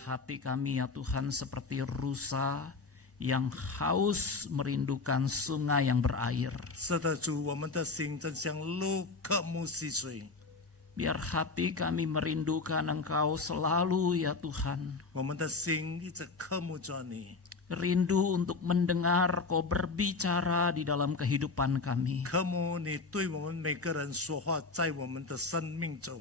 hati kami ya Tuhan seperti rusa yang haus merindukan sungai yang berair. 是的，主，我们的心正像鹿渴慕溪水。 Biar hati kami merindukan Engkau selalu ya Tuhan. 我们的心一直渴慕着你， Rindu untuk mendengar Kau berbicara di dalam kehidupan kami. 渴慕你对我们每个人说话，在我们的生命中。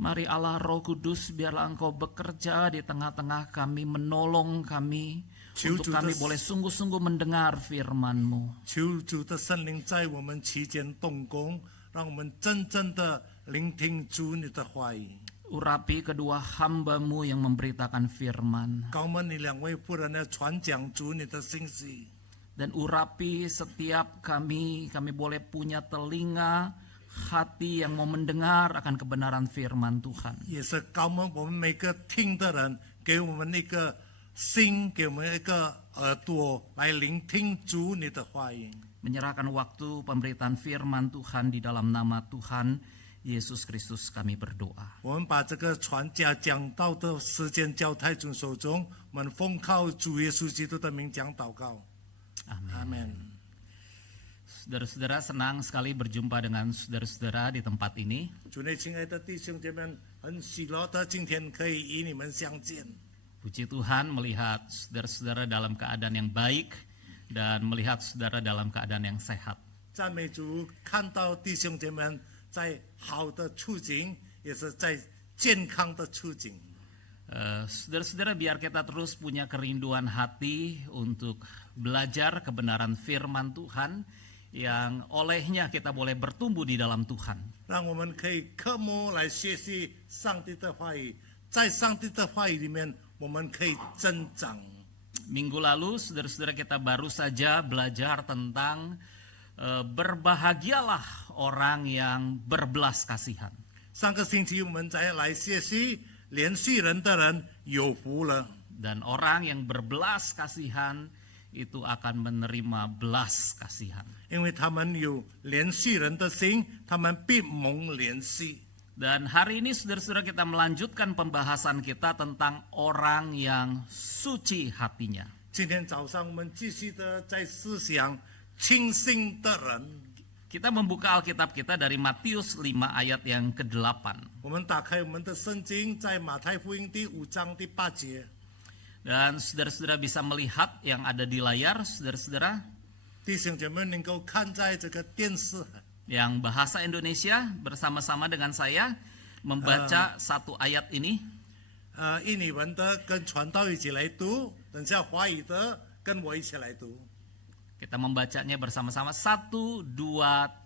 Mari Allah Roh Kudus, biarlah Engkau bekerja di tengah-tengah kami, menolong kami, untuk kami boleh sungguh-sungguh mendengar firman-Mu. 求主的圣灵在我们期间动工，让我们真正的聆听主你的话语。 Urapi kedua hamba-Mu yang memberitakan firman. 高门你两位夫人要传讲主你的信息， Dan urapi setiap kami boleh punya telinga, hati yang mau mendengar akan kebenaran firman Tuhan. 也是高门我们每个听的人，给我们一个心，给我们一个耳朵来聆听主你的话语。 Menyerahkan waktu pemberitaan firman Tuhan di dalam nama Tuhan Yesus Kristus kami berdoa. 我们把这个传讲道的时间交太主手中，我们奉靠主耶稣基督的名讲祷告。 Amin. 阿门。 Saudara-saudara, senang sekali berjumpa dengan saudara-saudara di tempat ini. 主内亲爱的弟兄姐妹们，很喜乐的今天可以与你们相见。 Puji Tuhan melihat saudara-saudara dalam keadaan yang baik dan melihat saudara dalam keadaan yang sehat. 赞美主，看到弟兄姐妹们在好的处境，也是在健康的处境。 Saudara-saudara, biar kita terus punya kerinduan hati untuk belajar kebenaran firman Tuhan yang olehnya kita boleh bertumbuh di dalam Tuhan. 让我们可以渴慕来学习上帝的话语，在上帝的话语里面，我们可以增长。 Minggu lalu saudara-saudara kita baru saja belajar tentang berbahagialah orang yang berbelas kasihan. 上个星期我们再来学习怜恤人的人有福了。 Dan orang yang berbelas kasihan itu akan menerima belas kasihan. 因为他们有怜恤人的心，他们必蒙怜恤。 Dan hari ini saudara-saudara kita melanjutkan pembahasan kita tentang orang yang suci hatinya. 今天早上我们继续的在思想清心的人。 Kita membuka Alkitab kita dari Matius 5 ayat yang ke-8. 我们打开我们的圣经，在马太福音第5章第8节。 Dan saudara-saudara bisa melihat yang ada di layar, saudara-saudara, 弟兄姐妹能够看在这个电视， yang bahasa Indonesia bersama-sama dengan saya membaca satu ayat ini. 印尼文的跟传道一起来读，等下华语的跟我一起来读。 Kita membacanya bersama-sama. 1, 2,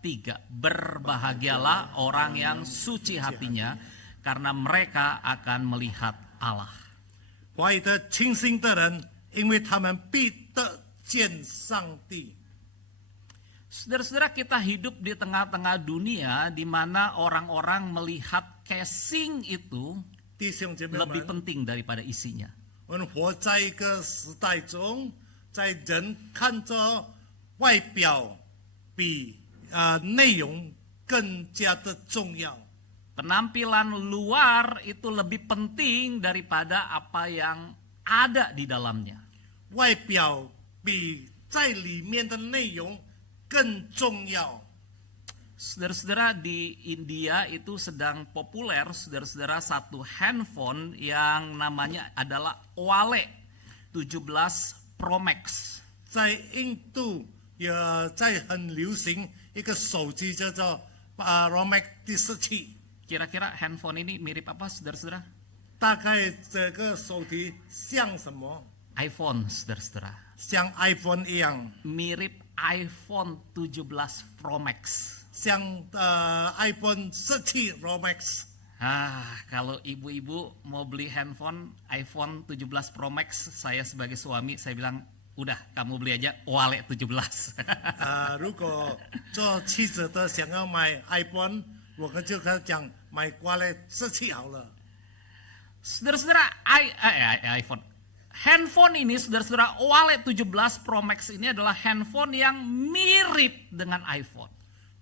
3. Berbahagialah orang yang suci hatinya, karena mereka akan melihat Allah. 华语的清心的人，因为他们必得见上帝。 Saudara-saudara, kita hidup di tengah-tengah dunia di mana orang-orang melihat casing itu 弟兄姐妹 lebih 们， penting daripada isinya. 我们活在一个时代中，在人看着外表比内容更加的重要。 Penampilan luar itu lebih penting daripada apa yang ada di dalamnya. 外表比在里面的内容更重要。 Saudara-saudara, di India itu sedang populer, saudara-saudara, satu handphone yang namanya adalah Huawei 17 Pro Max. 在印度也在很流行一个手机叫做Romax 17。 Kira-kira handphone ini mirip apa, saudara-saudara? 大概这个手机像什么？ iPhone, saudara-saudara. 像 iPhone 一样， Mirip iPhone 17 Pro Max. 像iPhone 17 Romax。 Kalau ibu-ibu mau beli handphone iPhone 17 Pro Max, saya sebagai suami, saya bilang, udah kamu beli aja Huawei 17. 如果做妻子的想要买 iPhone， 我们就跟他讲买Huawei 17好了。 Saudara-saudara, iPhone. Handphone ini, saudara-saudara, Huawei 17 Pro Max ini adalah handphone yang mirip dengan iPhone.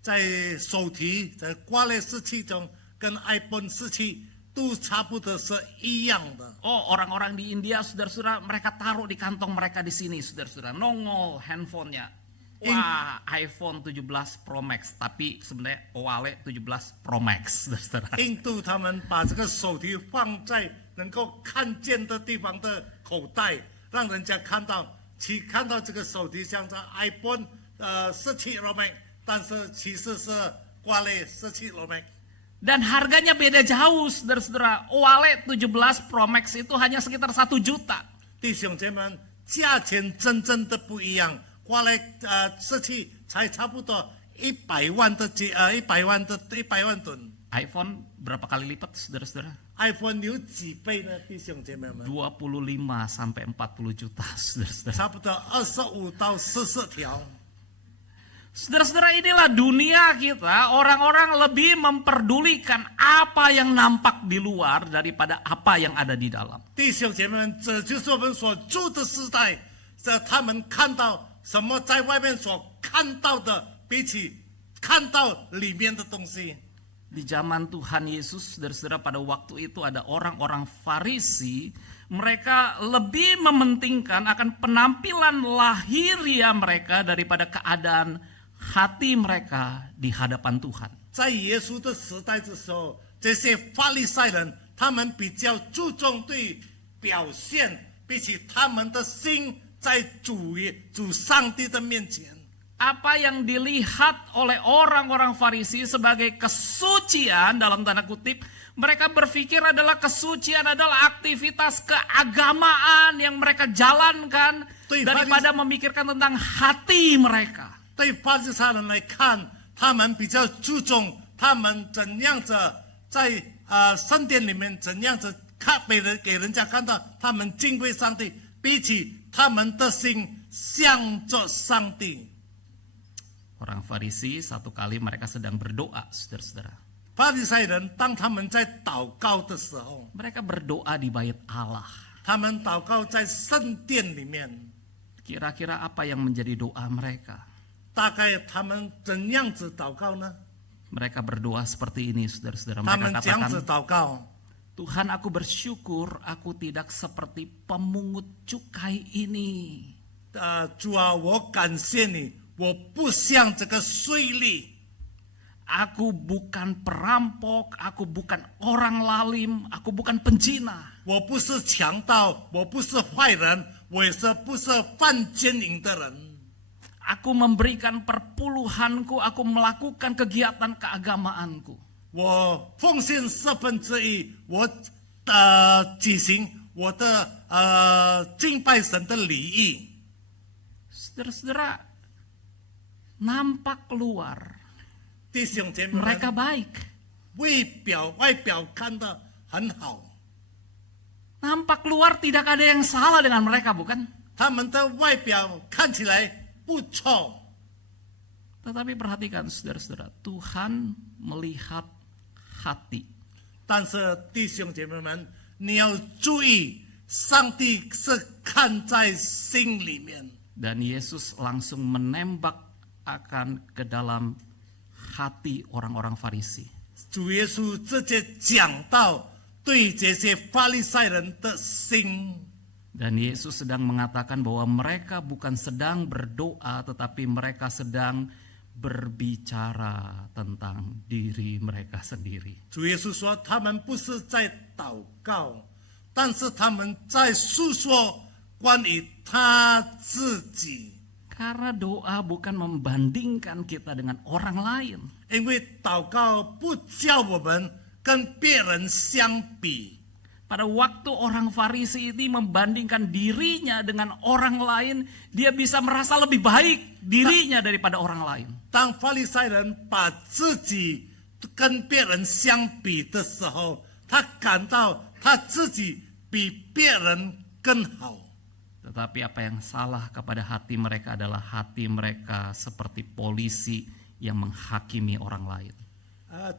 在手提在Huawei 17中跟 iPhone 17都差不多是一样的。 Oh, orang-orang di India, saudara-saudara, mereka taruh di kantong mereka di sini, saudara-saudara. Nongol handphonenya. Wah, iPhone 17 Pro Max, tapi sebenarnya Huawei 17 Pro Max, saudara-saudara. 印度他们把这个手提放在能够看见的地方的口袋，让人家看到，看到这个手提像这 iPhone 17 Pro Max， 但是其实是挂类17 Pro Max。 Dan harganya beda jauh, saudara-saudara. Huawei 17 Pro Max itu hanya sekitar 1 juta. 弟兄姐妹们，价钱真正的不一样，挂类17才差不多100万的100万吨。 iPhone berapa kali lipat, saudara-saudara? iPhone 有几倍呢？弟兄姐妹们， 25 sampai 40 juta, saudara-saudara. 差不多25到40条。 Saudara-saudara, inilah dunia kita. Orang-orang lebih memperdulikan apa yang nampak di luar daripada apa yang ada di dalam. 弟兄姐妹们，这就是我们所住的时代。这他们看到什么，在外面所看到的，比起看到里面的东西。 Di zaman Tuhan Yesus, saudara-saudara, pada waktu itu ada orang-orang Farisi. Mereka lebih mementingkan akan penampilan lahiriah mereka daripada keadaan hati mereka di hadapan Tuhan. 在耶稣的时代的时候，这些法利赛人，他们比较注重对表现，比起他们的心在主上帝的面前。 Apa yang dilihat oleh orang-orang Farisi sebagai kesucian dalam tanda kutip, mereka berpikir adalah kesucian adalah aktivitas keagamaan yang mereka jalankan daripada memikirkan tentang hati mereka. 对法利赛人来看，他们比较注重他们怎样子在圣殿里面怎样子给人家看到他们敬畏上帝，比起他们的心向着上帝。 Orang Farisi satu kali mereka sedang berdoa, saudara-saudara. 法利赛人当他们在祷告的时候， Mereka berdoa di bait Allah. 他们祷告在圣殿里面， Kira-kira apa yang menjadi doa mereka? 大概他们怎样子祷告呢？ Mereka berdoa seperti ini, saudara-saudara. 他 Mereka 们这样 katakan, 子祷告。 Tuhan, aku bersyukur aku tidak seperti pemungut cukai ini. 主啊，我感谢你，我不像这个税吏。 Aku bukan perampok, aku bukan orang lalim, aku bukan penjina. 我不是强盗，我不是坏人，我也是不是犯奸淫的人。 Aku memberikan perpuluhanku, aku melakukan kegiatan keagamaanku. 我奉献1/4，我举行我的敬拜神的礼仪。 Saudara-saudara, nampak keluar 弟兄姐妹们， mereka baik. 外表看得很好， Nampak keluar tidak ada yang salah dengan mereka, bukan? 他们的外表看起来不错。 Tetapi perhatikan, saudara-saudara, Tuhan melihat hati. 但是弟兄姐妹们，你要注意，上帝是看在心里面。 Dan Yesus langsung menembak akan ke dalam hati orang-orang Farisi. 主耶稣直接讲到对这些法利赛人的心。 Dan Yesus sedang mengatakan bahwa mereka bukan sedang berdoa, tetapi mereka sedang berbicara tentang diri mereka sendiri. 主耶稣说，他们不是在祷告，但是他们在诉说关于他自己。 Karena doa bukan membandingkan kita dengan orang lain. 因为祷告不叫我们跟别人相比。 Pada waktu orang Farisi ini membandingkan dirinya dengan orang lain, dia bisa merasa lebih baik dirinya daripada orang lain. 当法利赛人把自己跟别人相比的时候，他感到他自己比别人更好。 Tetapi apa yang salah kepada hati mereka adalah hati mereka seperti polisi yang menghakimi orang lain.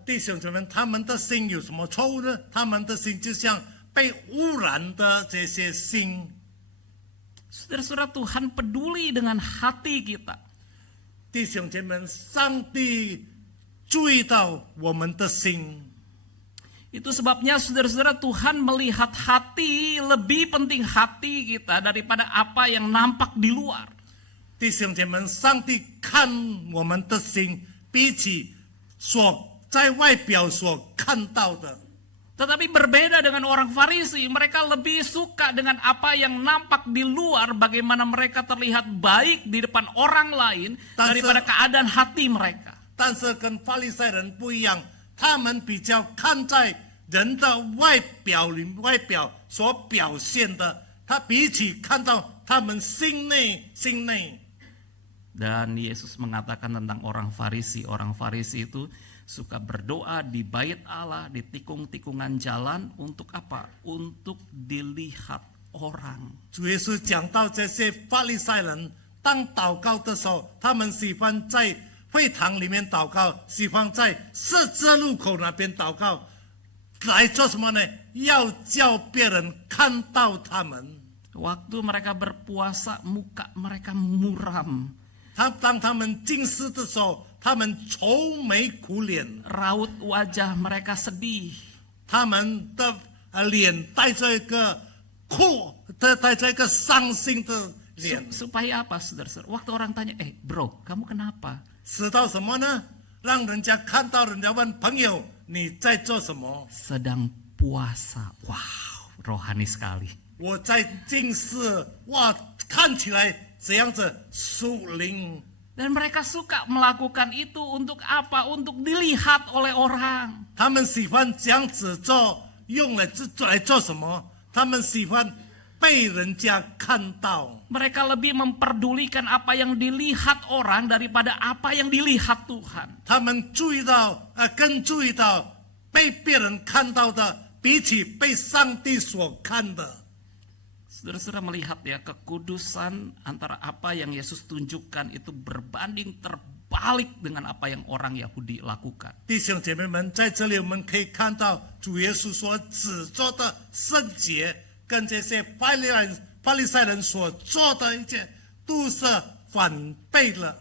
弟兄姊妹，他们的心有什么错误呢？他们的心就像被污染的这些心。 Saudara-saudara, Tuhan peduli dengan hati kita. 弟兄姐妹，上帝注意到我们的心。Itu sebabnya saudara-saudara, Tuhan melihat hati, lebih penting hati kita daripada apa yang nampak di luar. 弟兄姐妹，上帝看我们的心，比起在外表所看到的。 Tetapi berbeda dengan orang Farisi, mereka lebih suka dengan apa yang nampak di luar, bagaimana mereka terlihat baik di depan orang lain daripada keadaan hati mereka. 但是跟法利赛人不一样，他们比较看在人的外表所表现的，他比起看到他们心内。 Dan Yesus mengatakan tentang orang Farisi itu suka berdoa di bait Allah, di tikung-tikungan jalan, untuk apa? Untuk dilihat orang. 主耶稣讲到这些法利赛人，当祷告的时候，他们喜欢在会堂里面祷告，喜欢在十字路口那边祷告，来做什么呢？要叫别人看到他们。 Waktu mereka berpuasa, muka mereka muram. 当他们进食的时候，他们愁眉苦脸， Raut wajah mereka sedih. 他们的脸带着一个带着一个伤心的脸。 Supaya apa, saudara-saudara? Waktu orang tanya, bro, kamu kenapa? 使到什么呢？让人家看到，人家问朋友你在做什么？ Sedang puasa. Wow, rohani sekali. 我在进食，哇，看起来这样子属灵。 Dan mereka suka melakukan itu untuk apa? Untuk dilihat oleh orang. 他们喜欢这样子做，用来做什么？他们喜欢被人家看到。 Mereka lebih memperdulikan apa yang dilihat orang daripada apa yang dilihat Tuhan. 他们更注意到被别人看到的，比起被上帝所看的。 Saudara-saudara melihat ya, kekudusan antara apa yang Yesus tunjukkan itu berbanding terbalik dengan apa yang orang Yahudi lakukan. 弟兄姐妹们，在这里我们可以看到主耶稣所指着的圣洁，跟这些法利赛人所做的一切都是反背了。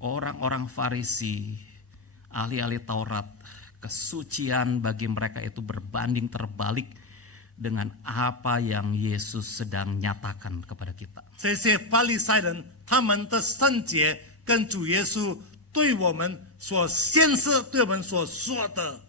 Orang-orang Farisi, ahli-ahli Taurat, kesucian bagi mereka itu berbanding terbalik dengan apa yang Yesus sedang nyatakan kepada kita. 这些法利赛人他们的圣洁跟主耶稣对我们所显示、对我们所说的。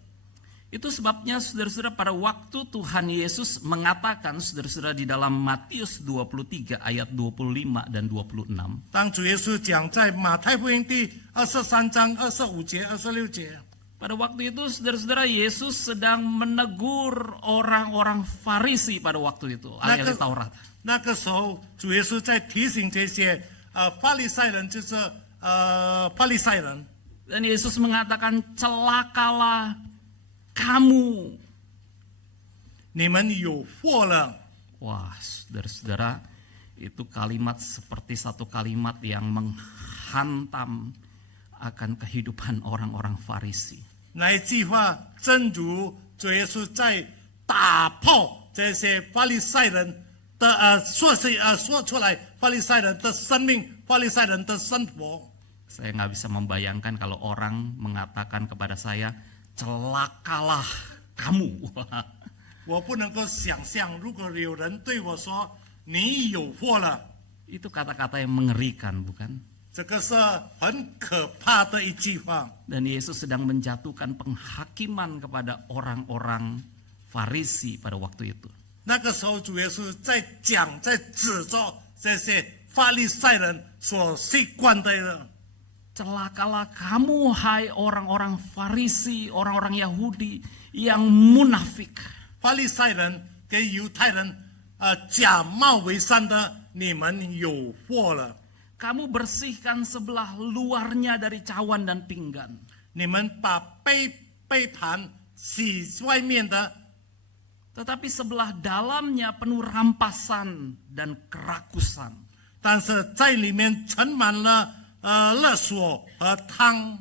Itu sebabnya saudara-saudara, pada waktu Tuhan Yesus mengatakan, saudara-saudara, di dalam Matius 23 ayat 25 dan 26. 当主耶稣讲在马太福音第23章25节、26节。 Pada waktu itu saudara-saudara, Yesus sedang menegur orang-orang Farisi pada waktu itu, ahli Taurat. 那个时候，主耶稣在提醒这些法利赛人，就是法利赛人。 Dan Yesus mengatakan, celakalah kamu. 你们有祸了。 Wah, saudara-saudara, itu kalimat seperti satu kalimat yang menghantam akan kehidupan orang-orang Farisi. 那一句话，正如主耶稣在打破这些法利赛人的说出来，法利赛人的生命，法利赛人的生活。 Saya nggak bisa membayangkan kalau orang mengatakan kepada saya, celakalah kamu. 我不能够想象，如果有人对我说你有祸了， Itu kata-kata yang mengerikan, bukan? 这个是很可怕的一句话。 Dan Yesus sedang menjatuhkan penghakiman kepada orang-orang Farisi pada waktu itu. 那个时候，主耶稣在指着这些法利赛人所习惯的。 Celakalah kamu, hai orang-orang Farisi, orang-orang Yahudi yang munafik. 法利赛人给犹太人假冒为善的，你们有祸了。 Kamu bersihkan sebelah luarnya dari cawan dan pinggan. 你们把杯盘洗外面的， Tetapi sebelah dalamnya penuh rampasan dan kerakusan. 但是在里面盛满了勒索和汤。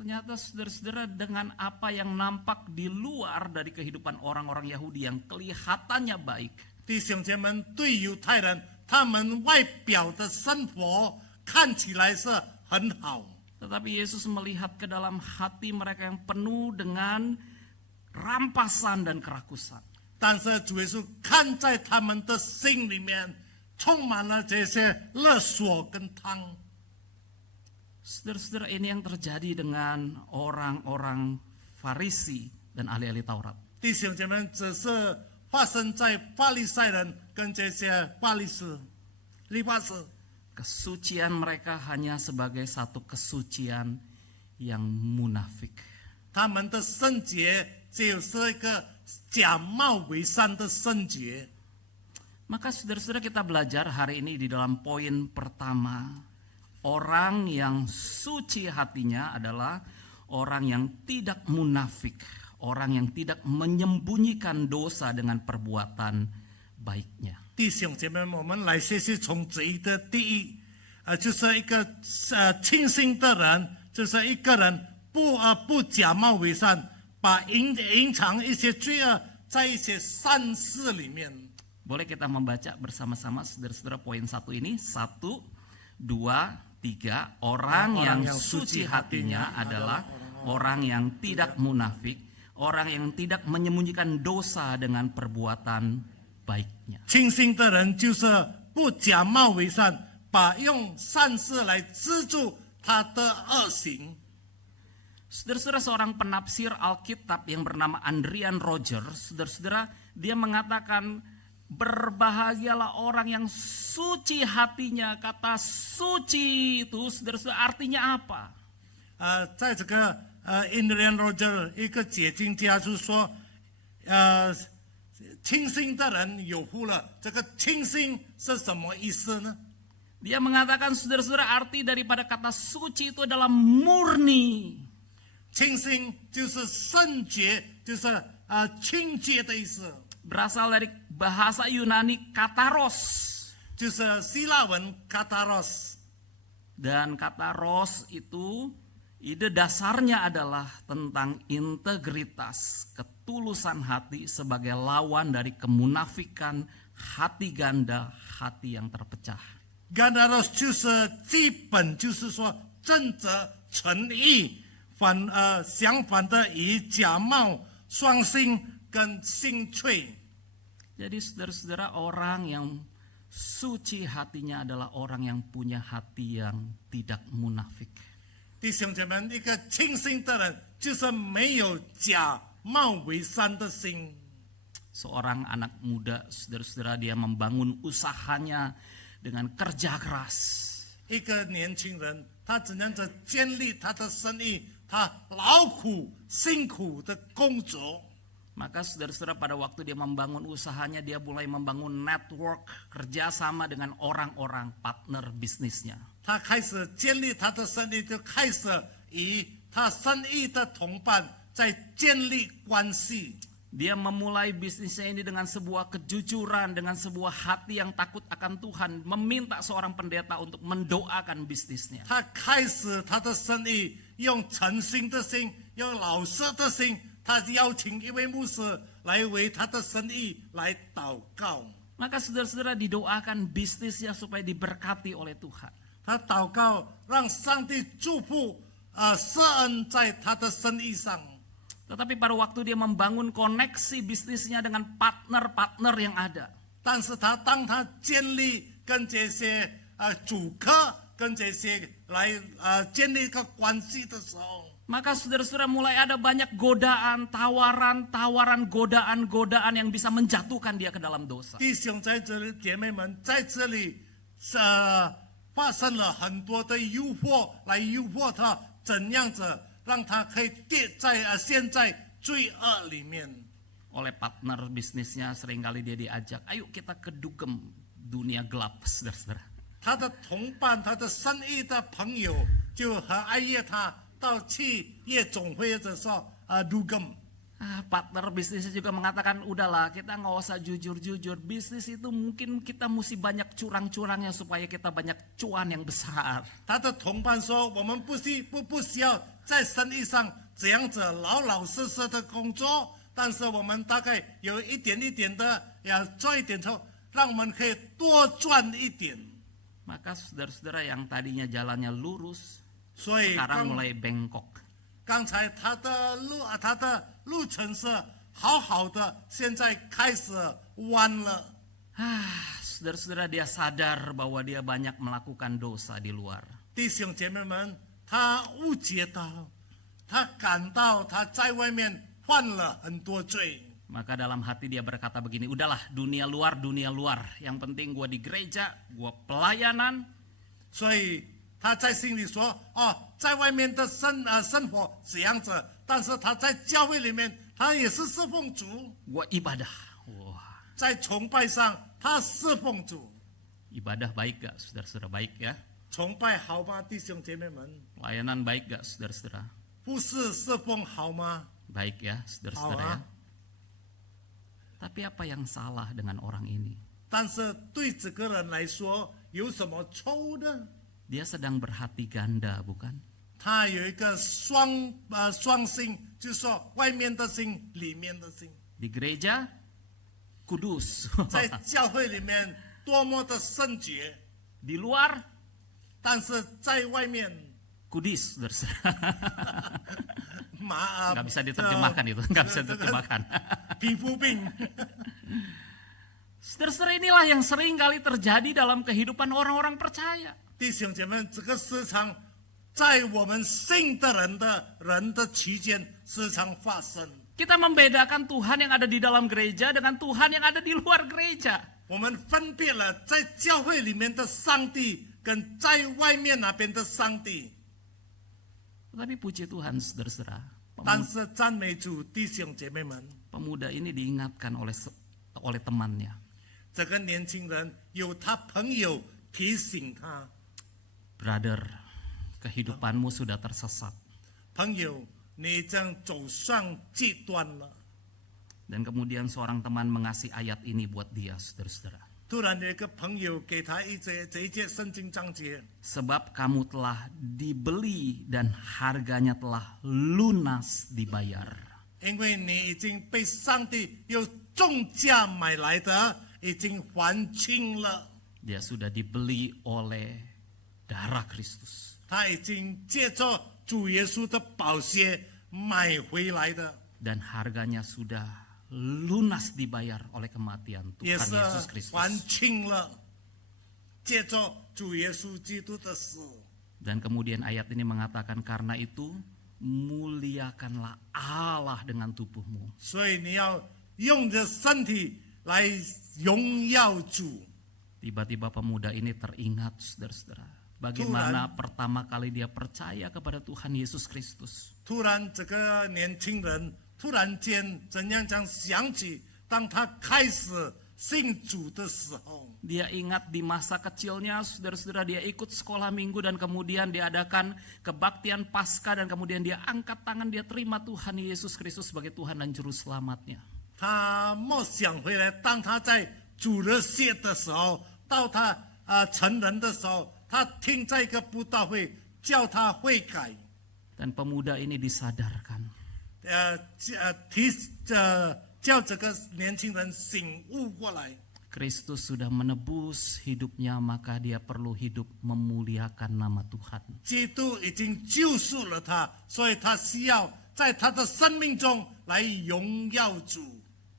Ternyata saudara-saudara, dengan apa yang nampak di luar dari kehidupan orang-orang Yahudi yang kelihatannya baik, 弟兄姐妹们，对犹太人，他们外表的生活看起来是很好， tetapi Yesus melihat ke dalam hati mereka yang penuh dengan rampasan dan kerakusan. 但是主耶稣看在他们的心里面，充满了这些勒索跟贪。 Saudara-saudara, ini yang terjadi dengan orang-orang Farisi dan ahli-ahli Taurat. 弟兄姐妹，只是发生在法利赛人跟这些法利斯、律法师。 Kesucian mereka hanya sebagai satu kesucian yang munafik. 他们的圣洁就是一个假冒伪善的圣洁。 Maka saudara-saudara, kita belajar hari ini di dalam poin pertama. Orang yang suci hatinya adalah orang yang tidak munafik. Orang yang tidak menyembunyikan dosa dengan perbuatan baiknya. 弟兄姐妹们，我们来学习从这一的第一，就是一个清心的人，就是一个人不假冒伪善，把隐藏一些罪恶在一些善事里面。 Boleh kita membaca bersama-sama saudara-saudara poin 1 ini. 1, 2, 3. Orang yang suci hatinya adalah orang yang tidak munafik. Orang yang tidak menyembunyikan dosa dengan perbuatan baiknya. 清心的人就是不假冒伪善，把用善事来资助他的恶行。 Saudara-saudara, seorang penafsir Alkitab yang bernama Adrian Rogers, saudara-saudara, dia mengatakan berbahagialah orang yang suci hatinya. Kata suci itu, saudara-saudara, artinya apa? 在这个Indian Roger 一个解经家就说，清心的人有福了。这个清心是什么意思呢？ Dia mengatakan, saudara-saudara, arti daripada kata suci itu adalah murni. 清心就是圣洁，就是清洁的意思， Berasal dari bahasa Yunani kataros. 就是希腊文 kataros。 Dan kataros itu ide dasarnya adalah tentang integritas, ketulusan hati sebagai lawan dari kemunafikan, hati ganda, hati yang terpecah. kataros 就是基本就是说正直诚意，相反的以假冒、双心跟心脆。 Jadi saudara-saudara, orang yang suci hatinya adalah orang yang punya hati yang tidak munafik. 弟兄姐妹，一个清心的人就是没有假冒伪善的心。 Seorang anak muda, saudara-saudara, dia membangun usahanya dengan kerja keras. 一个年轻人，他怎样子建立他的生意，他劳苦辛苦的工作。 Maka saudara-saudara, pada waktu dia membangun usahanya, dia mulai membangun network kerjasama dengan orang-orang partner bisnisnya. 他开始建立他的生意，就开始与他生意的同伴在建立关系。 Dia memulai bisnisnya ini dengan sebuah kejujuran, dengan sebuah hati yang takut akan Tuhan, meminta seorang pendeta untuk mendoakan bisnisnya. 他开始他的生意，用诚心的心，用老实的心，他邀请一位牧师来为他的生意来祷告。 Maka saudara-saudara, didoakan bisnisnya supaya diberkati oleh Tuhan. 他祷告，让上帝祝福施恩在他的生意上。 Tetapi pada waktu dia membangun koneksi bisnisnya dengan partner-partner yang ada, 但是当他建立跟这些主客跟这些来建立一个关系的时候， maka saudara-saudara, mulai ada banyak godaan, tawaran, godaan yang bisa menjatuhkan dia ke dalam dosa. 弟兄在这里，姐妹们在这里，发生了很多的诱惑，来诱惑他怎样子让他可以陷在罪恶里面。 Oleh partner bisnisnya seringkali dia diajak, ayo kita ke dugem dunia gelap, saudara-saudara. 他的同伴、他的生意的朋友就很爱约他到去夜总会的时候dugem。 Partner bisnisnya juga mengatakan, udahlah kita nggak usah jujur-jujur. Bisnis itu mungkin kita mesti banyak curang-curangnya supaya kita banyak cuan yang besar. 他的同伴说：“我们不需要在生意上这样子老老实实的工作，但是我们大概有一点一点的要做一点头，让我们可以多赚一点。” Maka saudara-saudara, yang tadinya jalannya lurus, 所以 sekarang mulai bengkok. 刚才他的路程是好好的，现在开始弯了。 Saudara-saudara, dia sadar bahwa dia banyak melakukan dosa di luar. 弟兄姐妹们，他误解到，他感到他在外面犯了很多罪， Maka dalam hati dia berkata begini, udahlah dunia luar, yang penting gue di gereja, gue pelayanan. 所以他在心里说：“哦，在外面的生活这样子，但是他在教会里面，他也是侍奉主， gue ibadah. Wah, 在崇拜上他侍奉主。 ibadah baik gak saudara-saudara? Baik ya. 崇拜好吗，弟兄姐妹们？ Pelayanan baik gak saudara-saudara? 不是侍奉好吗？ Baik ya saudara-saudara ya. Tapi apa yang salah dengan orang ini? 但是对这个人来说，有什么错误呢？ Dia sedang berhati ganda, bukan? 他有一个双心，就是说外面的心，里面的心。 Di gereja, kudus. 在教会里面多么的圣洁， Di luar, 但是在外面 kudis, saudara-saudara. 麻 Nggak bisa diterjemahkan itu, nggak bisa diterjemahkan. 皮肤病。 Saudara-saudara, inilah yang sering kali terjadi dalam kehidupan orang-orang percaya. 弟兄姐妹，这个时常在我们信的人的期间时常发生。 Kita membedakan Tuhan yang ada di dalam gereja dengan Tuhan yang ada di luar gereja. 我们分别了在教会里面的上帝跟在外面那边的上帝。 Tapi puji Tuhan, saudara-saudara, 但是赞美主，弟兄姐妹们， pemuda ini diingatkan oleh temannya. 这个年轻人有他朋友提醒他， Brother, kehidupanmu sudah tersesat. 朋友，你已经走上极端了。 Dan kemudian seorang teman mengasih ayat ini buat dia, saudara-saudara. 突然有一个朋友给他这一节圣经章节， Sebab kamu telah dibeli dan harganya telah lunas dibayar. 因为你已经被上帝用重价买来的，已经还清了。 Dia sudah dibeli oleh darah Kristus. 他已经借着主耶稣的宝血买回来的， Dan harganya sudah lunas dibayar oleh kematian 也 Tuhan 是 Yesus Kristus. 还清了。借着主耶稣基督的死， Dan kemudian ayat ini mengatakan, karena itu muliakanlah Allah dengan tubuhmu. 所以你要用着身体来荣耀主。 Tiba-tiba pemuda ini teringat, saudara-saudara, bagaimana pertama kali dia percaya kepada Tuhan Yesus Kristus. 突然，这个年轻人突然间怎样将想起，当他开始信主的时候， Dia ingat di masa kecilnya, saudara-saudara, dia ikut sekolah minggu dan kemudian diadakan kebaktian Paskah dan kemudian dia angkat tangan, dia terima Tuhan Yesus Kristus sebagai Tuhan dan Juru Selamatnya. 他默想回来，当他在主日学的时候，到他成人的时候，他听在一个布道会，叫他悔改， Dan pemuda ini disadarkan 叫这个年轻人醒悟过来。 Kristus sudah menebus hidupnya, maka dia perlu hidup memuliakan nama Tuhan. 基督已经救赎了他，所以他需要在他的生命中来荣耀主。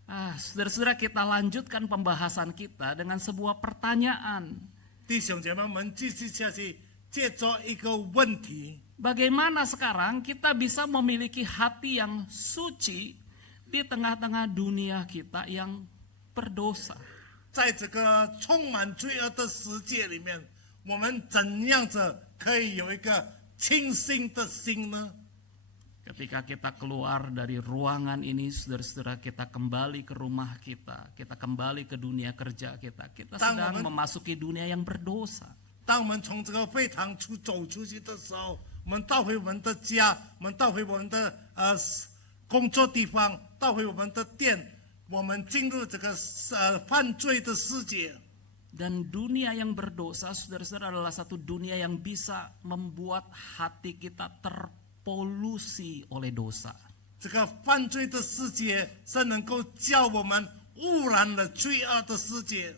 Saudara-saudara, kita lanjutkan pembahasan kita dengan sebuah pertanyaan. 弟兄姐妹们，继续下去，接着一个问题： Bagaimana sekarang kita bisa memiliki hati yang suci di tengah-tengah dunia kita yang berdosa? 在这个充满罪恶的世界里面，我们怎样子可以有一个清新的心呢？ Ketika kita keluar dari ruangan ini, saudara-saudara, kita kembali ke rumah kita kembali ke dunia kerja kita sedang memasuki dunia yang berdosa. 当我们从这个会堂走出去的时候，我们到回我们的家，我们到回我们的工作地方，到回我们的店，我们进入这个犯罪的世界。 Dan dunia yang berdosa, saudara-saudara, adalah satu dunia yang bisa membuat hati kita terpolusi oleh dosa. 这个犯罪的世界是能够叫我们污染了罪恶的世界。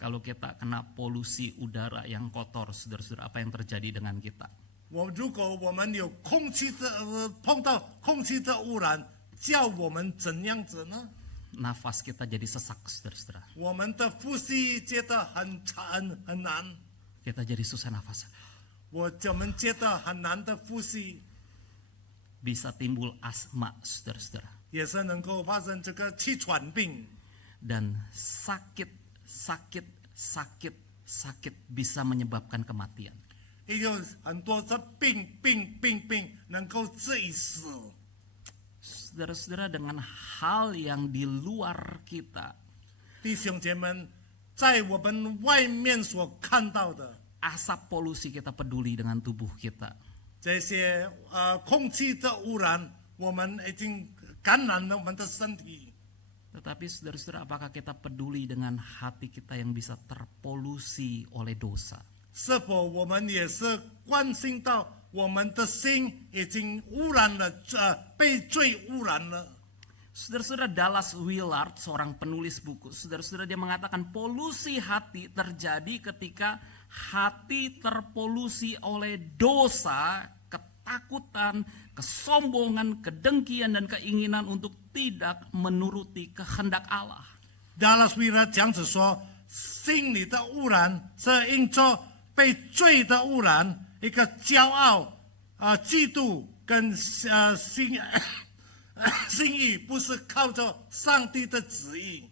Kalau kita kena polusi udara yang kotor, saudara-saudara, apa yang terjadi dengan kita? 如果我们有碰到空气的污染，叫我们怎样子呢？ Nafas kita jadi sesak, saudara-saudara. 我们的呼吸觉得很难， Kita jadi susah nafas. 我们觉得很难的呼吸， Bisa timbul asma, saudara-saudara. 也是能够发生这个气喘病。 Dan sakit bisa menyebabkan kematian. 也有很多的病能够致以死。 Saudara-saudara, dengan hal yang di luar kita, 弟兄姐妹们，在我们外面所看到的 asap polusi kita peduli dengan tubuh kita. 这些空气的污染，我们已经感染了我们的身体。 Tetapi saudara-saudara, apakah kita peduli dengan hati kita yang bisa terpolusi oleh dosa? 是否我们也是关心到我们的心已经污染了，被罪污染了？ Saudara-saudara, Dallas Willard, seorang penulis buku, saudara-saudara, dia mengatakan polusi hati terjadi ketika hati terpolusi oleh dosa, ketakutan, kesombongan, kedengkian, dan keinginan untuk tidak menuruti kehendak Allah. Dallas Willard 讲着说，心理的污染是因着被罪的污染，一个骄傲、嫉妒跟心意，不是靠着上帝的旨意。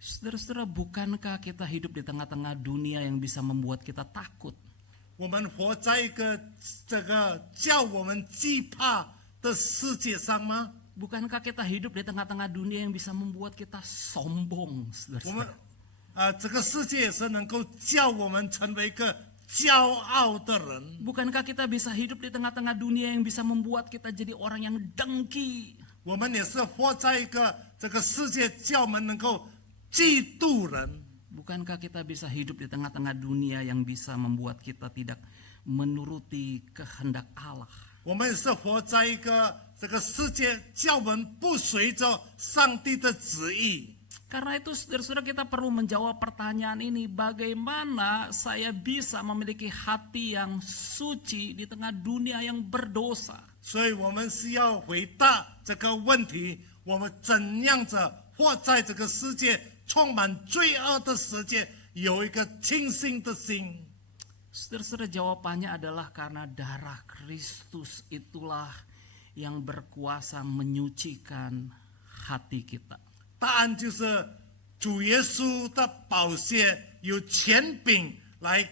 Saudara-saudara, bukankah kita hidup di tengah-tengah dunia yang bisa membuat kita takut? 我们活在一个这个叫我们惧怕的世界上吗？ Bukankah kita hidup di tengah-tengah dunia yang bisa membuat kita sombong, 我们 saudara-saudara? 这个世界是能够叫我们成为一个骄傲的人。 Bukankah kita bisa hidup di tengah-tengah dunia yang bisa membuat kita jadi orang yang dengki? 我们也是活在一个这个世界叫我们能够嫉妒人。 Bukankah kita bisa hidup di tengah-tengah dunia yang bisa membuat kita tidak menuruti kehendak Allah? 我们也是活在一个这个世界叫我们不随着上帝的旨意。 Karena itu saudara-saudara, kita perlu menjawab pertanyaan ini. Bagaimana saya bisa memiliki hati yang suci di tengah dunia yang berdosa? 所以我们需要回答这个问题：我们怎样子活在这个世界充满罪恶的世界，有一个清新的心？ Saudara-saudara, jawabannya adalah karena darah Kristus itulah yang berkuasa menyucikan hati kita. 答案就是主耶稣的宝血有权柄来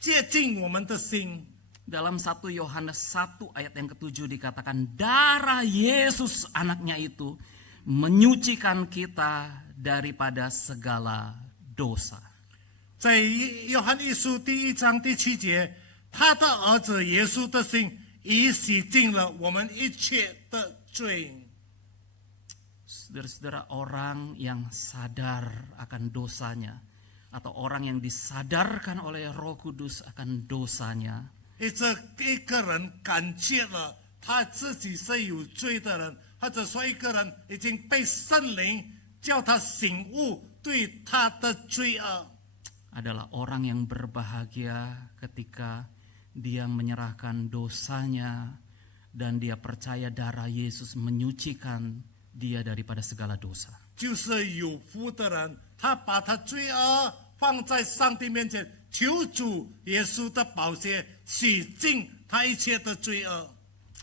接近我们的心。 Dalam 1 Yohanes 1 ayat yang ke-7 dikatakan darah Yesus anaknya itu menyucikan kita daripada segala dosa. 在约翰一书第1章第7节，他的儿子耶稣的心已洗净了我们一切的罪。 Saudara-saudara, orang yang sadar akan dosanya atau orang yang disadarkan oleh Roh Kudus akan dosanya, 一个人感觉了他自己是有罪的人，或者说一个人已经被圣灵叫他醒悟对他的罪恶， adalah orang yang berbahagia ketika dia menyerahkan dosanya dan dia percaya darah Yesus menyucikan dia daripada segala dosa. 就是有福的人，他把他罪恶放在上帝面前，求主耶稣的宝血洗净他一切的罪恶。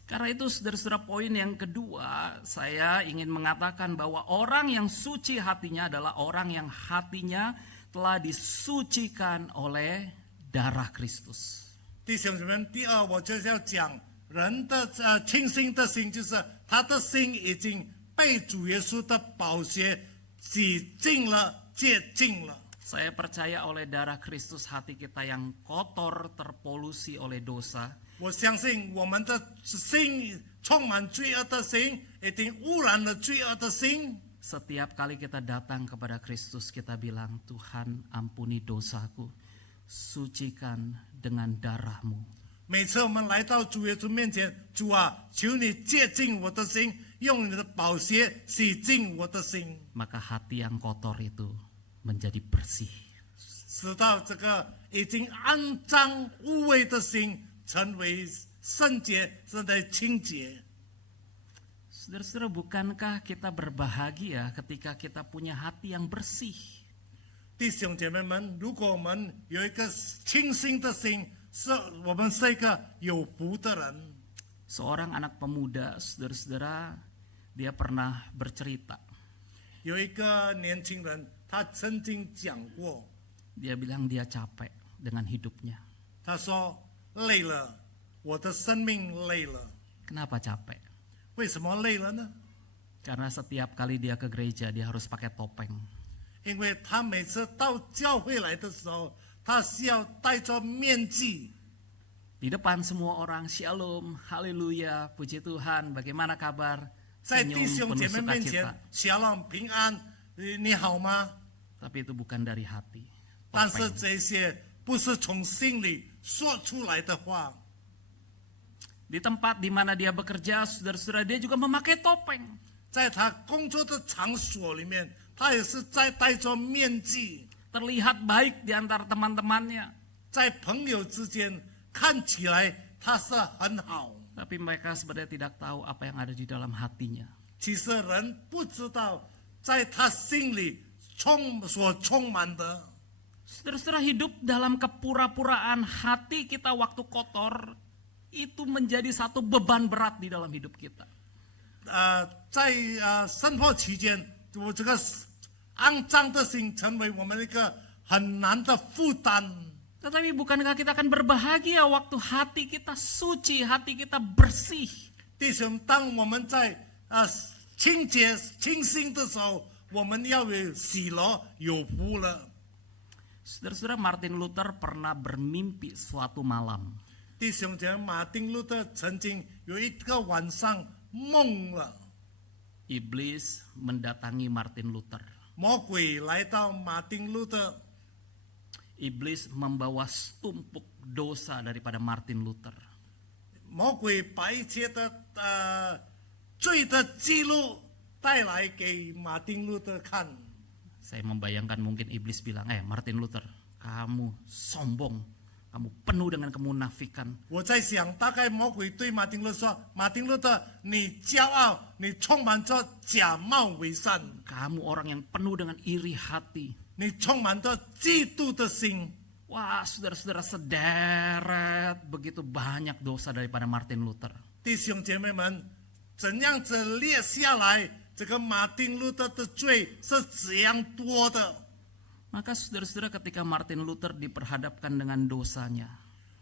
Karena itu saudara-saudara, poin yang kedua, saya ingin mengatakan bahwa orang yang suci hatinya adalah orang yang hatinya telah disucikan oleh darah Kristus. 弟兄姊妹，第二我就是要讲人的清新的心，就是他的心已经被主耶稣的宝血洗净了、洁净了。 Saya percaya oleh darah Kristus hati kita yang kotor, terpolusi oleh dosa, 我相信我们的心充满罪恶的心，已经污染了罪恶的心。 setiap kali kita datang kepada Kristus kita bilang, Tuhan ampuni dosaku, sucikan dengan darah-Mu. 每次我们来到主耶稣面前，主啊，求你洁净我的心，用你的宝血洗净我的心， Maka hati yang kotor itu menjadi bersih. 使到这个已经肮脏污秽的心成为圣洁，成为清洁。 Saudara-saudara, bukankah kita berbahagia ketika kita punya hati yang bersih? 弟兄姐妹们，如果我们有一个清新的心，我们是一个有福的人。 Seorang anak pemuda, saudara-saudara, dia pernah bercerita. 有一个年轻人，他曾经讲过， Dia bilang dia capek dengan hidupnya. 他说累了，我的生命累了。 Kenapa capek? 为什么累了呢？ Karena setiap kali dia ke gereja, dia harus pakai topeng. 因为他每次到教会来的时候，他需要戴着面具， Di depan semua orang, shalom, haleluya, puji Tuhan, bagaimana kabar? 在弟 Senyum 兄姐 penuh 妹面前 sukacita. 小浪平安，你好吗？ Tapi itu bukan dari hati. 但是 Topeng. 这些不是从心里说出来的话。 Di tempat di mana dia bekerja, saudara-saudara, dia juga memakai topeng. 在他工作的场所里面，他也是在戴着面具， Terlihat baik di antara teman-temannya. 在朋友之间看起来他是很好， Tapi mereka sebenarnya tidak tahu apa yang ada di dalam hatinya. 其实人不知道在他心里所充满的。 Saudara-saudara, hidup dalam kepura-puraan hati kita waktu kotor, itu menjadi satu beban berat di dalam hidup kita. 在生活期间，我这个肮脏的心成为我们一个很难的负担。 Tetapi bukankah kita akan berbahagia waktu hati kita suci, hati kita bersih? 弟兄，当我们在清洁清新的时候，我们要有喜乐有福了。 Saudara-saudara, Martin Luther pernah bermimpi suatu malam. 弟兄姐妹，马丁路德曾经有一个晚上梦了， Iblis mendatangi Martin Luther. 魔鬼来到马丁路德， Iblis membawa setumpuk dosa daripada Martin Luther. 魔鬼把一切的罪的记录带来给马丁路德看。 Saya membayangkan mungkin iblis bilang, Martin Luther, kamu sombong, kamu penuh dengan kemunafikan. 我在想，大概魔鬼对马丁路德说：“马丁路德，你骄傲，你充满着假冒伪善， Kamu orang yang penuh dengan iri hati. 你充满着嫉妒的心。” Wah, saudara-saudara, sederet begitu banyak dosa daripada Martin Luther. 弟兄姐妹们，怎样子列下来，这个马丁路德的罪是怎样多的？ Maka saudara-saudara, ketika Martin Luther diperhadapkan dengan dosanya,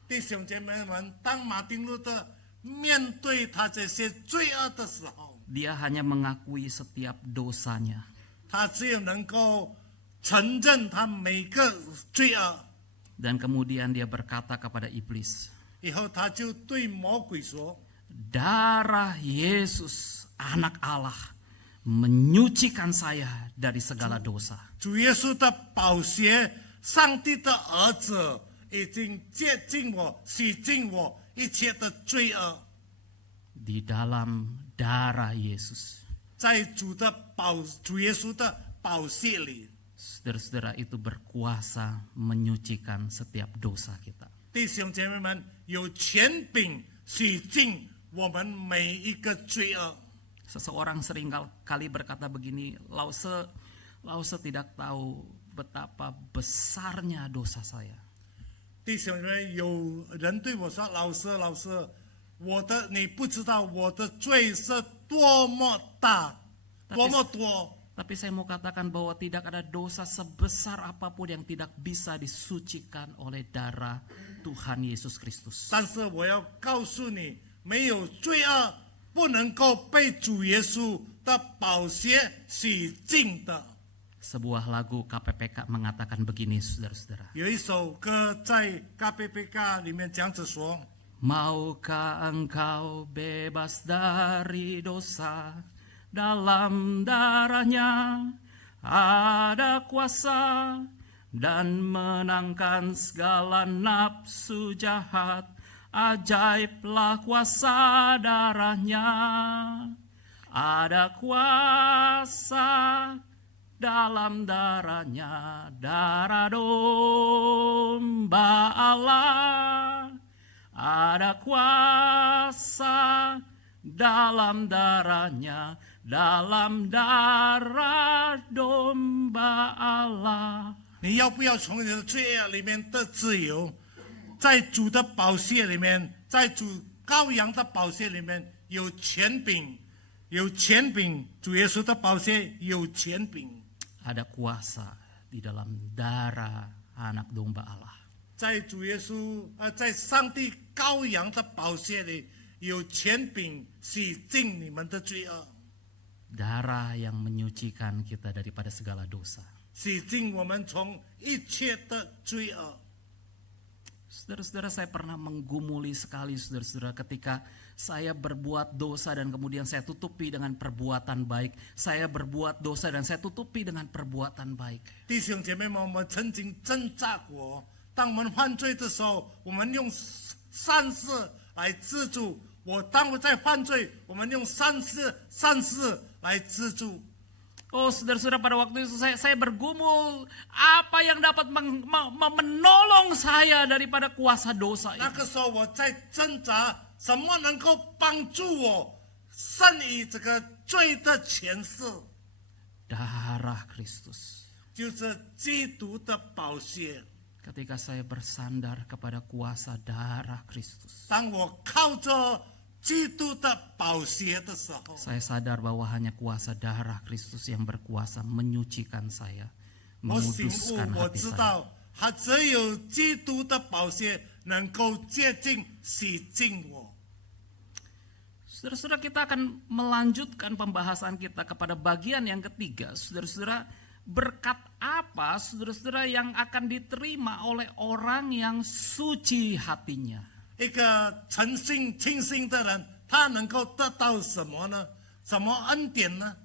弟兄姐妹们，当马丁路德面对他这些罪恶的时候， dia hanya mengakui setiap dosanya. 他只有能够承认他每个罪恶， Dan kemudian dia berkata kepada iblis, 以后他就对魔鬼说 darah Yesus, anak Allah, menyucikan saya dari segala dosa.：“ 主耶稣的宝血，上帝的儿子，已经洁净我、洗净我一切的罪恶。” Di dalam darah Yesus. 在主耶稣的宝血里， Saudara-saudara, itu berkuasa menyucikan setiap dosa kita. 弟兄姐妹们，有权柄洗净我们每一个罪恶。 Seseorang sering kali berkata begini, Lause tidak tahu betapa besarnya dosa saya. 弟兄们，有人对我说：“老师，你不知道我的罪是多么大，多么多。” Tapi saya mau katakan bahwa tidak ada dosa sebesar apapun yang tidak bisa disucikan oleh darah Tuhan Yesus Kristus. 但是我要告诉你，没有罪恶不能够被主耶稣的宝血洗净的。 Sebuah lagu KPPK mengatakan begini, saudara-saudara. 有一首歌在 KPPK 里面讲着说： Maukah engkau bebas dari dosa? Dalam darahnya ada kuasa dan menangkan segala nafsu jahat. Ajaiblah kuasa darahnya. Ada kuasa dalam darahnya, darah domba Allah. Ada kuasa dalam darahnya, dalam darah domba Allah. 你要不要从你的罪恶里面得自由？在主的宝血里面，在主羔羊的宝血里面有权柄，有权柄。主耶稣的宝血有权柄。 Ada kuasa di dalam darah anak domba Allah. 在主耶稣在上帝羔羊的宝血里有权柄洗净你们的罪恶， Darah yang menyucikan kita daripada segala dosa. 洗净我们从一切的罪恶。 Saudara-saudara, saya pernah menggumuli sekali saudara-saudara ketika saya berbuat dosa dan kemudian saya tutupi dengan perbuatan baik. Saya berbuat dosa dan saya tutupi dengan perbuatan baik. 弟兄姐妹们，我们曾经挣扎过，当我们犯罪的时候，我们用善事来资助；当我在犯罪，我们用善事来资助。 Oh saudara-saudara, pada waktu itu saya bergumul apa yang dapat menolong saya daripada kuasa dosa 那 itu. 个时候我在挣扎，什么能够帮助我胜于这个罪的权势？ Darah Kristus. 就是基督的宝血。 Ketika saya bersandar kepada kuasa darah Kristus, 当我靠着基督的宝血的时候， saya sadar bahwa hanya kuasa darah Kristus yang berkuasa menyucikan saya, 我醒悟， menguduskan 我 hati 知 saya. 道，只有基督的宝血能够洁净、洗净我。 Saudara-saudara, kita akan melanjutkan pembahasan kita kepada bagian yang ketiga. Saudara-saudara, berkat apa saudara-saudara yang akan diterima oleh orang yang suci hatinya? 一个诚信、清心的人，他能够得到什么呢？什么恩典呢？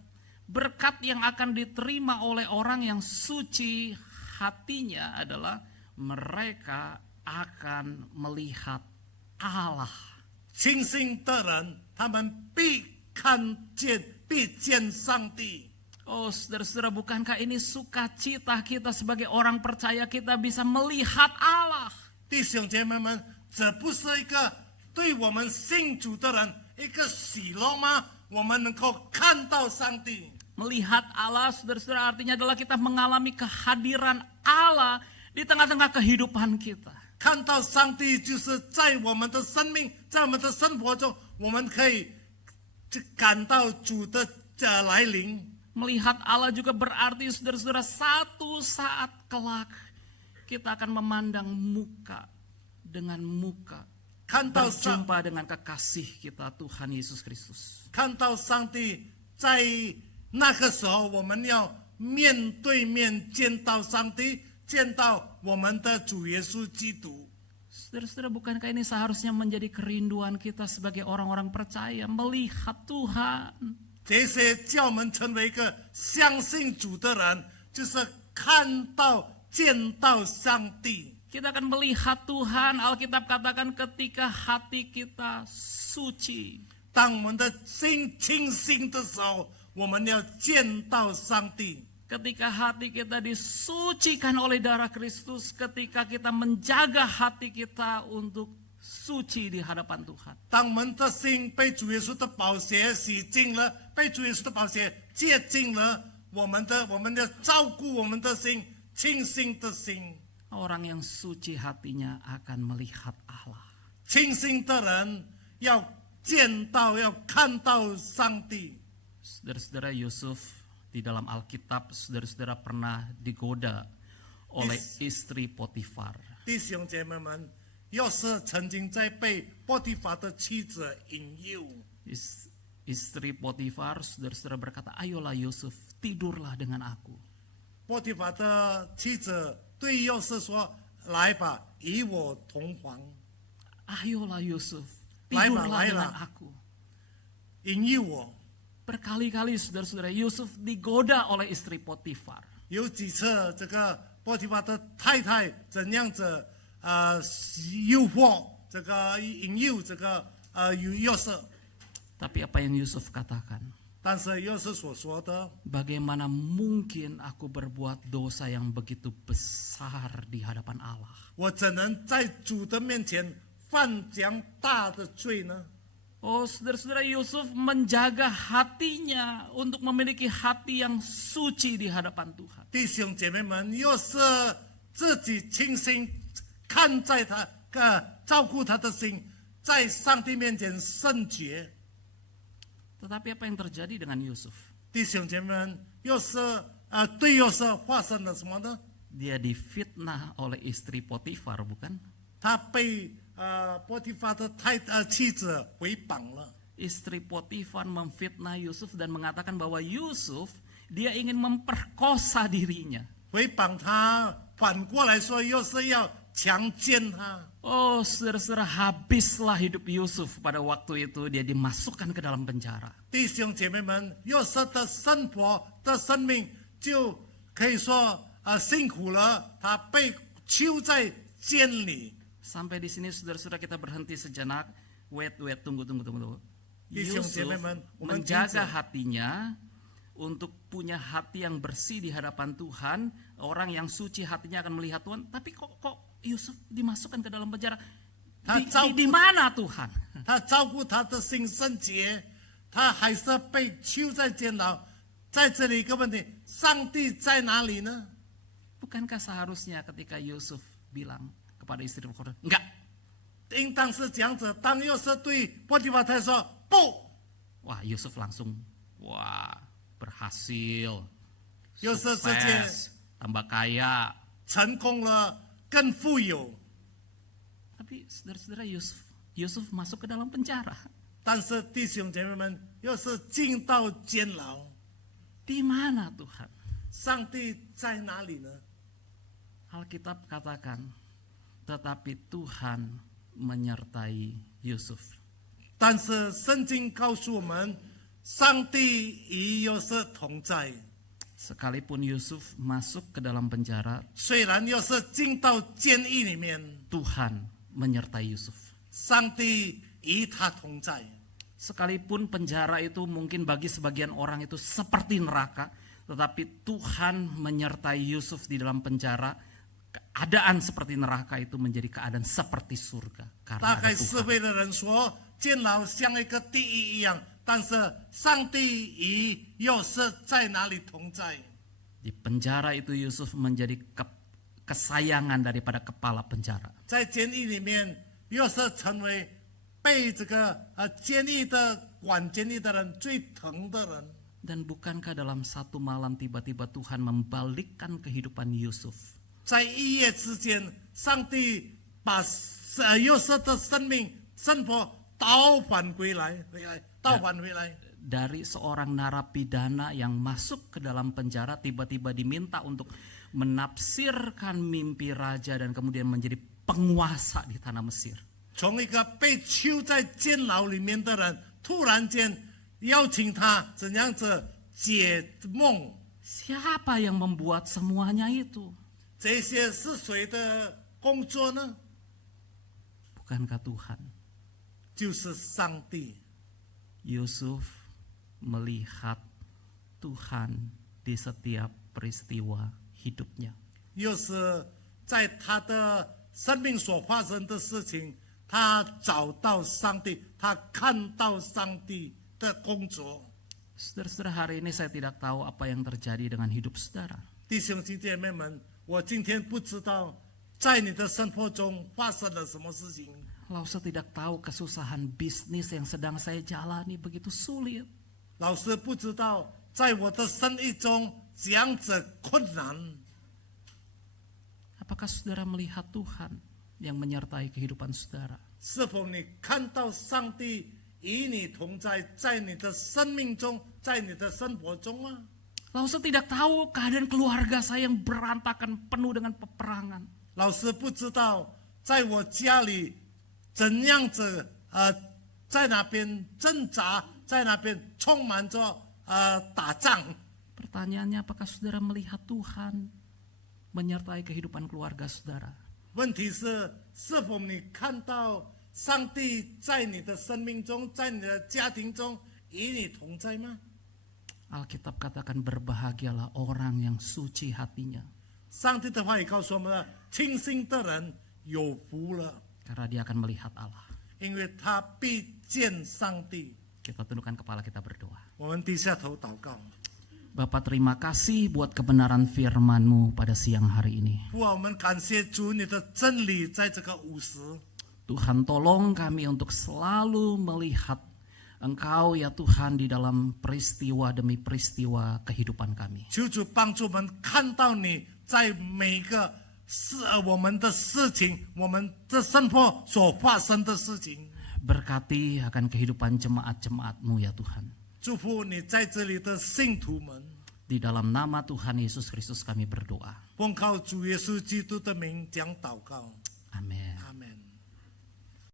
Berkat yang akan diterima oleh orang yang suci hatinya adalah mereka akan melihat Allah. 清心的人，他们必看见、必见上帝。 Oh saudara-saudara, bukankah ini sukacita kita sebagai orang percaya kita bisa melihat Allah? 弟兄姐妹们，这不是一个对我们信主的人一个喜乐吗？我们能够看到上帝。 Melihat Allah, saudara-saudara, artinya adalah kita mengalami kehadiran Allah di tengah-tengah kehidupan kita. 看到上帝就是在我们的生命，在我们的生活中，我们可以感到主的来临。 Melihat Allah juga berarti saudara-saudara satu saat kelak kita akan memandang muka dengan muka. 看到上 Berjumpa dengan kekasih kita Tuhan Yesus Kristus. 看到上帝在那个时候，我们要面对面见到上帝，见到我们的主耶稣基督。 Saudara-saudara, bukankah ini seharusnya menjadi kerinduan kita sebagai orang-orang percaya melihat Tuhan? 这些叫我们成为一个相信主的人，就是看到、见到上帝。 Kita akan melihat Tuhan, Alkitab katakan ketika hati kita suci. 当我们的心清醒的时候，我们要见到上帝。 Ketika hati kita disucikan oleh darah Kristus, ketika kita menjaga hati kita untuk suci di hadapan Tuhan. 当我们的心被主耶稣的宝血洗净了，被主耶稣的宝血洁净了，我们要照顾我们的心，清醒的心。 Orang yang suci hatinya akan melihat Allah. 清醒的人要见到、要看到上帝。 Saudara-saudara, Yusuf di dalam Alkitab, saudara-saudara pernah digoda oleh istri Potifar. 弟兄姐妹们，要是曾经在被波提法的妻子引诱， Istri Potifar, saudara-saudara berkata, ayolah Yusuf, tidurlah dengan aku. 波提法的妻子对约瑟说：“来吧，与我同房。 Ayolah Yusuf, Laila, tidurlah Laila. dengan aku. ”引诱我， Berkali-kali saudara-saudara Yusuf digoda oleh istri Potifar. 有几次这个波提法的太太怎样子诱惑引诱约瑟？ Tapi apa yang Yusuf katakan? 但是又是所说的， Bagaimana mungkin aku berbuat dosa yang begitu besar di hadapan Allah? 我怎能在主的面前犯这样大的罪呢？ Oh, saudara-saudara, Yusuf menjaga hatinya untuk memiliki hati yang suci di hadapan Tuhan. 弟兄姐妹们，又是自己清心看在他照顾他的心，在上帝面前圣洁。 Tetapi apa yang terjadi dengan Yusuf? 弟兄姐妹们，又是对又是发生了什么呢？ Dia difitnah oleh istri Potifar, bukan? 他被波提法的妻子回绑了。 Istri Potifar memfitnah Yusuf dan mengatakan bahwa Yusuf dia ingin memperkosa dirinya. 回绑他，反过来说又是要强奸他。 Oh, saudara-saudara, habislah hidup Yusuf pada waktu itu. Dia dimasukkan ke dalam penjara. 弟兄姐妹们，约瑟的生活的生命就可以说辛苦了，他被囚在监里。 Sampai di sini saudara-saudara kita berhenti sejenak. Wait, tunggu. Yusuf Yusuf menjaga hatinya untuk punya hati yang bersih di hadapan Tuhan. Orang yang suci hatinya akan melihat Tuhan. Tapi kok Yusuf dimasukkan ke dalam penjara? Di mana Tuhan? 他照顾他的心圣洁，他还是被囚在监牢。在这里一个问题，上帝在哪里呢？ Bukankah seharusnya ketika Yusuf bilang kepada istri Potifar, enggak, 应当是这样子。当约瑟对波提法太说不， wah Yusuf langsung berhasil, 约瑟直接 sukses, tambah kaya. 成功了，更富有。 Tapi saudara-saudara Yusuf masuk ke dalam penjara. 但是弟兄姐妹们，又是进到监牢， Di mana Tuhan? 上帝在哪里呢？ Alkitab katakan, tetapi Tuhan menyertai Yusuf. 但是圣经告诉我们，上帝与约瑟同在。 Sekalipun Yusuf masuk ke dalam penjara, 虽然约瑟进到监狱里面， Tuhan menyertai Yusuf. 上帝与他同在。 Sekalipun penjara itu mungkin bagi sebagian orang itu seperti neraka, tetapi Tuhan menyertai Yusuf di dalam penjara. Keadaan seperti neraka itu menjadi keadaan seperti surga. 大 Karena 概 ada 是 Tuhan. 为的人说，监牢像一个地狱一样，但是上帝与约瑟在哪里同在？ Di penjara itu Yusuf menjadi kesayangan daripada kepala penjara. 在监狱里面，约瑟成为被这个监狱的管监狱的人最疼的人。 Dan bukankah dalam satu malam tiba-tiba Tuhan membalikkan kehidupan Yusuf? 在一夜之间，上帝把约瑟的生活倒返回来，倒返回来。 Dari seorang narapidana yang masuk ke dalam penjara tiba-tiba diminta untuk menafsirkan mimpi raja dan kemudian menjadi penguasa di tanah Mesir. 从一个被囚在监牢里面的人，突然间邀请他怎样子解梦。 Siapa yang membuat semuanya itu? 这些是谁的工作呢？ Bukankah Tuhan? 就是上帝。 Yusuf melihat Tuhan di setiap peristiwa hidupnya. 又是在他的生命所发生的事情，他找到上帝，他看到上帝的工作。 Saudara-saudara, hari ini saya tidak tahu apa yang terjadi dengan hidup saudara. 弟兄姐妹们，我今天不知道在你的生活中发生了什么事情。 Kalau saya tidak tahu kesusahan bisnis yang sedang saya jalani begitu sulit. 老师不知道在我的生意中这样子困难。 Apakah saudara melihat Tuhan yang menyertai kehidupan saudara? 是否你看到上帝与你同在，在你的生命中，在你的生活中吗？ Lalu saya tidak tahu keadaan keluarga saya yang berantakan penuh dengan peperangan. 老师不知道在我家里怎样子在那边挣扎，在那边充满着打仗。 Pertanyaannya, apakah saudara melihat Tuhan menyertai kehidupan keluarga saudara? 问题是，是否你看到上帝在你的生命中，在你的家庭中与你同在吗？ Alkitab katakan berbahagialah orang yang suci hatinya. 上帝的话语告诉我们了，清心的人有福了， Karena dia akan melihat Allah. 因为他必见上帝。 Kita tundukkan kepala, kita berdoa. 我们低下头祷告， Bapak, terima kasih buat kebenaran firman-Mu pada siang hari ini. 父啊，我们感谢主你的真理，在这个午时， Tuhan, tolong kami untuk selalu melihat Engkau ya Tuhan di dalam peristiwa demi peristiwa kehidupan kami. 求主帮助我们看到你在每个我们的事情，我们的生活所发生的事情。 Berkati akan kehidupan jemaat-jemaat-Mu ya Tuhan. 祝福你在这里的信徒们， Di dalam nama Tuhan Yesus Kristus kami berdoa. 奉靠主耶稣基督的名讲祷告。 Amin.